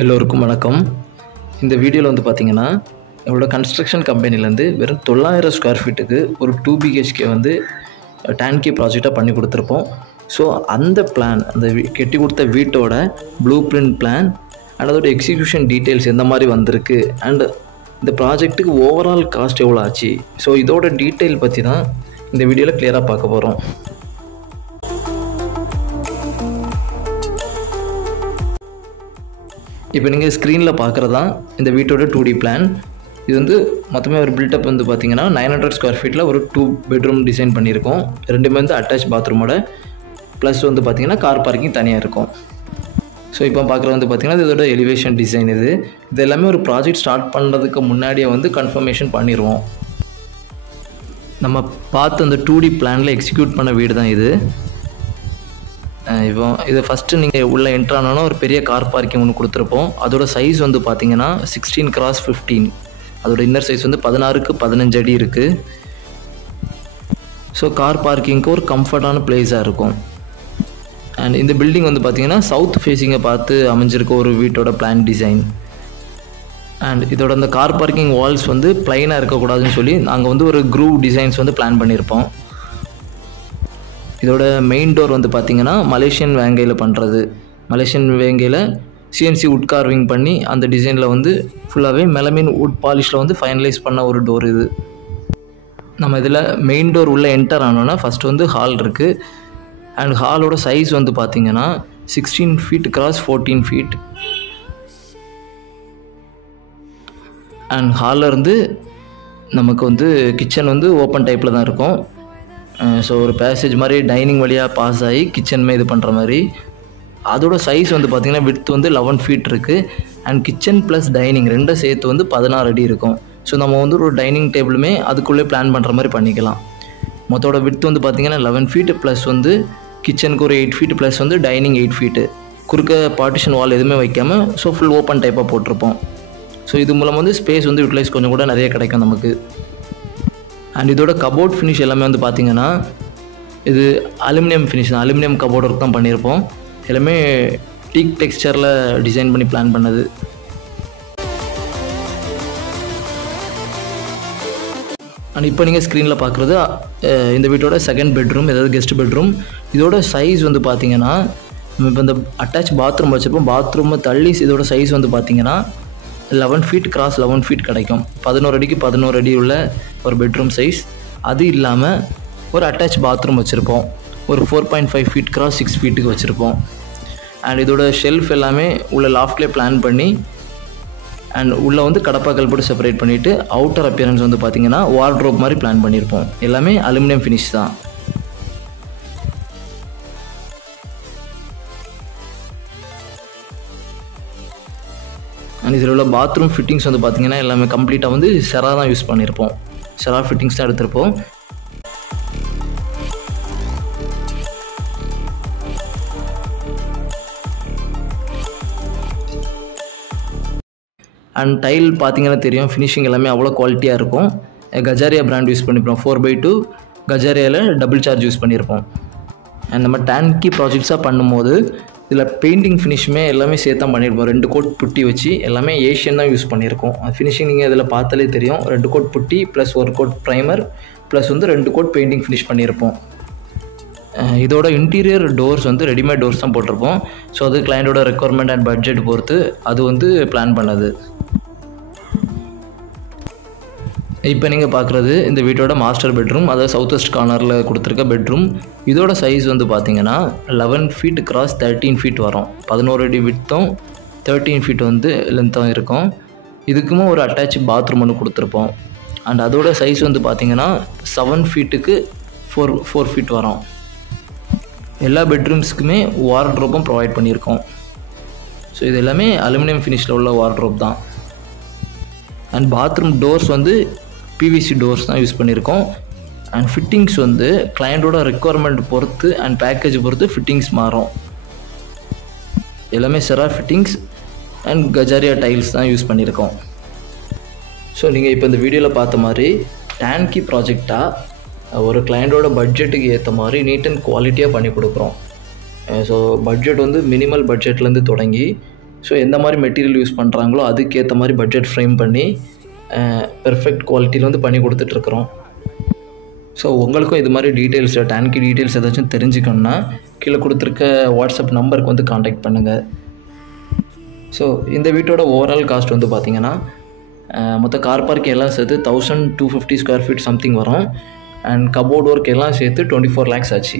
எல்லோருக்கும் வணக்கம். இந்த வீடியோவில் வந்து பார்த்திங்கன்னா நம்மளோட கன்ஸ்ட்ரக்ஷன் கம்பெனிலேருந்து வெறும் 900 ஸ்கொயர் ஃபீட்டுக்கு ஒரு 2 BHK வந்து டேன்கி ப்ராஜெக்டாக பண்ணி கொடுத்துருப்போம். ஸோ அந்த பிளான், அந்த கட்டி கொடுத்த வீட்டோட ப்ளூ பிரிண்ட் பிளான் அண்ட் அதோட எக்ஸிக்யூஷன் டீட்டெயில்ஸ் எந்த மாதிரி வந்திருக்கு அண்ட் இந்த ப்ராஜெக்ட்டுக்கு ஓவரால் காஸ்ட் எவ்வளோ ஆச்சு, ஸோ இதோட டீட்டெயில் பற்றி தான் இந்த வீடியோவில் கிளியராக பார்க்க போகிறோம். இப்போ நீங்கள் ஸ்க்ரீனில் பார்க்குறது தான் இந்த வீட்டோட 2D பிளான். இது வந்து மொத்தமே ஒரு பில்டப் வந்து பார்த்திங்கன்னா 900 ஸ்கொயர் ஃபீட்டில் ஒரு 2 பெட்ரூம் டிசைன் பண்ணியிருக்கோம். ரெண்டுமே வந்து அட்டாச் பாத்ரூமோட ப்ளஸ் வந்து பார்த்திங்கன்னா கார் பார்க்கிங் தனியாக இருக்கும். ஸோ இப்போ பார்க்குறது வந்து பார்த்திங்கன்னா இதோட எலிவேஷன் டிசைன். இது எல்லாமே ஒரு ப்ராஜெக்ட் ஸ்டார்ட் பண்ணுறதுக்கு முன்னாடியே வந்து கன்ஃபர்மேஷன் பண்ணிடுவோம். நம்ம பார்த்து அந்த 2D பிளானில் எக்ஸிக்யூட் பண்ண வீடு தான் இது. இப்போ இதை ஃபஸ்ட்டு நீங்கள் உள்ளே என்ட்ரு ஆனோன்னா ஒரு பெரிய கார் பார்க்கிங் ஒன்று கொடுத்துருப்போம். அதோட சைஸ் வந்து பார்த்திங்கன்னா 16x15. அதோட இன்னர் சைஸ் வந்து 16x15 அடி இருக்குது. ஸோ கார் பார்க்கிங்க்கு ஒரு கம்ஃபர்டான பிளேஸாக இருக்கும். அண்ட் இந்த பில்டிங் வந்து பார்த்திங்கன்னா சவுத் ஃபேஸிங்கை பார்த்து அமைஞ்சிருக்க ஒரு வீட்டோட பிளான் டிசைன். அண்ட் இதோட அந்த கார் பார்க்கிங் வால்ஸ் வந்து ப்ளைனாக இருக்கக்கூடாதுன்னு சொல்லி நாங்கள் வந்து ஒரு க்ரூவ் டிசைன்ஸ் வந்து பிளான் பண்ணியிருப்போம். இதோட மெயின் டோர் வந்து பார்த்திங்கன்னா மலேசியன் வேங்கையில் பண்ணுறது. மலேசியன் வேங்கையில் CNC வுட் கார்விங் பண்ணி அந்த டிசைனில் வந்து ஃபுல்லாகவே மெலமின் வுட் பாலிஷில் வந்து ஃபைனலைஸ் பண்ண ஒரு டோர் இது. நம்ம இதில் மெயின் டோர் உள்ளே என்டர் ஆனோன்னா ஃபஸ்ட்டு வந்து ஹால் இருக்குது. அண்ட் ஹாலோட சைஸ் வந்து பார்த்திங்கன்னா 16 feet x 14 feet. அண்ட் ஹாலில் இருந்து நமக்கு வந்து கிச்சன் வந்து ஓப்பன் டைப்பில் தான் இருக்கும். ஸோ ஒரு பேசேஜ் மாதிரி டைனிங் வழியாக பாஸ் ஆகி கிச்சனுமே இது பண்ணுற மாதிரி. அதோட சைஸ் வந்து பார்த்திங்கன்னா விட்த் வந்து 11 feet இருக்குது. அண்ட் கிச்சன் ப்ளஸ் டைனிங் ரெண்டும் சேர்த்து வந்து 16 அடி இருக்கும். ஸோ நம்ம வந்து ஒரு டைனிங் டேபிளுமே அதுக்குள்ளே பிளான் பண்ணுற மாதிரி பண்ணிக்கலாம். மொத்தோட விட்த் வந்து பார்த்திங்கன்னா 11 feet ப்ளஸ் வந்து கிச்சனுக்கு ஒரு 8 feet ப்ளஸ் வந்து டைனிங் 8 feet. குறுக்க பார்ட்டிஷன் வால் எதுவுமே வைக்காமல் ஸோ ஃபுல் ஓப்பன் டைப்பாக போட்டிருப்போம். ஸோ இது மூலம் வந்து ஸ்பேஸ் வந்து யூட்டிலைஸ் கொஞ்சம் கூட நிறைய கிடைக்கும் நமக்கு. அண்ட் இதோட கபோர்ட் ஃபினிஷ் எல்லாமே வந்து பார்த்திங்கன்னா இது அலுமினியம் ஃபினிஷ் தான். அலுமினியம் கபோர்ட் ஒர்க் தான் பண்ணியிருப்போம். எல்லாமே டீக் டெக்ஸ்சரில் டிசைன் பண்ணி பிளான் பண்ணது. அண்ட் இப்போ நீங்கள் ஸ்க்ரீனில் பார்க்குறது இந்த வீட்டோட செகண்ட் பெட்ரூம், ஏதாவது கெஸ்ட் பெட்ரூம். இதோட சைஸ் வந்து பார்த்திங்கன்னா நம்ம இப்போ இந்த அட்டாச் பாத்ரூம் வச்சுருப்போம். பாத்ரூமை தள்ளி இதோட சைஸ் வந்து பார்த்திங்கன்னா 11 feet x 11 feet கிடைக்கும். 11 அடிக்கு 11 அடி உள்ள ஒரு பெட்ரூம் சைஸ். அது இல்லாமல் ஒரு அட்டாச் பாத்ரூம் வச்சுருப்போம். ஒரு 4.5 feet x 6 feetக்கு வச்சுருப்போம். அண்ட் இதோட ஷெல்ஃப் எல்லாமே உள்ள லாஃப்ட்லேயே பிளான் பண்ணி அண்ட் உள்ளே வந்து கடப்பாக்கல் போட்டு செப்பரேட் பண்ணிவிட்டு அவுட்டர் அப்பியரன்ஸ் வந்து பார்த்திங்கன்னா வார்ட்ரோப் மாதிரி பிளான் பண்ணியிருப்போம். எல்லாமே அலுமினியம் ஃபினிஷ் தான். அண்ட் இதில் உள்ள பாத்ரூம் ஃபிட்டிங்ஸ் வந்து பார்த்திங்கன்னா எல்லாமே கம்ப்ளீட்டாக வந்து செரா தான் யூஸ் பண்ணியிருப்போம். செரா ஃபிட்டிங்ஸ் தான் எடுத்திருப்போம். அண்ட் டைல் பார்த்திங்கன்னா தெரியும், ஃபினிஷிங் எல்லாமே அவ்வளோ குவாலிட்டியாக இருக்கும். கஜாரியா பிராண்ட் யூஸ் பண்ணியிருப்போம். 4x2 கஜாரியாவில் டபுள் சார்ஜ் யூஸ் பண்ணியிருப்போம். அண்ட் நம்ம டேன்கி ப்ராஜெக்ட்ஸாக பண்ணும்போது இதில் பெயிண்டிங் ஃபினிஷுமே எல்லாமே சேர்த்து தான் பண்ணியிருப்போம். 2 கோட் புட்டி வச்சு எல்லாமே ஏஷியன் தான் யூஸ் பண்ணியிருக்கோம். ஃபினிஷிங் நீங்கள் இதில் பார்த்தாலே தெரியும். 2 கோட் புட்டி ப்ளஸ் 1 கோட் ப்ரைமர் ப்ளஸ் வந்து 2 கோட் பெயிண்டிங் ஃபினிஷ் பண்ணியிருப்போம். இதோட இன்டீரியர் டோர்ஸ் வந்து ரெடிமேட் டோர்ஸ் தான் போட்டிருப்போம். ஸோ அது கிளையண்டோட ரெக்குவயர்மெண்ட் அண்ட் பட்ஜெட் பொறுத்து அது வந்து பிளான் பண்ணது. இப்போ நீங்கள் பார்க்குறது இந்த வீட்டோட மாஸ்டர் பெட்ரூம், அதாவது சவுத் வெஸ்ட் கார்னரில் கொடுத்துருக்க பெட்ரூம். இதோட சைஸ் வந்து பார்த்திங்கன்னா 11 feet x 13 feet வரும். 11 அடி விட்த்தும் 13 feet வந்து லென்த்தும் இருக்கும். இதுக்குமே ஒரு அட்டாச் பாத்ரூம் ஒன்று கொடுத்துருப்போம். அண்ட் அதோட சைஸ் வந்து பார்த்திங்கன்னா 7 feetக்கு 4 feet வரும். எல்லா பெட்ரூம்ஸ்க்குமே வார்ட்ரோப்பும் ப்ரொவைட் பண்ணியிருக்கோம். ஸோ இது எல்லாமே அலுமினியம் ஃபினிஷில் உள்ள வார்ட்ரோப் தான். அண்ட் பாத்ரூம் டோர்ஸ் வந்து PVC டோர்ஸ் தான் யூஸ் பண்ணியிருக்கோம். அண்ட் ஃபிட்டிங்ஸ் வந்து கிளையண்டோட ரெக்குவயர்மெண்ட் பொறுத்து அண்ட் பேக்கேஜ் பொறுத்து ஃபிட்டிங்ஸ் மாறும். எல்லாமே செரா ஃபிட்டிங்ஸ் அண்ட் கஜாரியா டைல்ஸ் தான் யூஸ் பண்ணியிருக்கோம். ஸோ நீங்கள் இப்போ இந்த வீடியோவில் பார்த்த மாதிரி டேன்கி ப்ராஜெக்டாக ஒரு கிளையண்டோட பட்ஜெட்டுக்கு ஏற்ற மாதிரி நீட் அண்ட் குவாலிட்டியாக பண்ணி கொடுக்குறோம். ஸோ பட்ஜெட் வந்து மினிமல் பட்ஜெட்லேருந்து தொடங்கி ஸோ எந்த மாதிரி மெட்டீரியல் யூஸ் பண்ணுறாங்களோ அதுக்கேற்ற மாதிரி பட்ஜெட் ஃப்ரேம் பண்ணி பெர்ஃபெக்ட் குவாலிட்டியில் வந்து பண்ணி கொடுத்துட்ருக்குறோம். ஸோ உங்களுக்கும் இது மாதிரி டீட்டெயில்ஸ் டேன்கி டீட்டெயில்ஸ் ஏதாச்சும் தெரிஞ்சுக்கணுன்னா கீழே கொடுத்துருக்க வாட்ஸ்அப் நம்பருக்கு வந்து காண்டாக்ட் பண்ணுங்கள். ஸோ இந்த வீட்டோட ஓவரால் காஸ்ட் வந்து பார்த்திங்கன்னா மொத்த கார் பார்க்கிங் எல்லாம் சேர்த்து 1250 ஸ்கொயர் ஃபீட் சம்திங் வரும். அண்ட் கபோர்ட் ஒர்க் எல்லாம் சேர்த்து 24 lakhs ஆச்சு.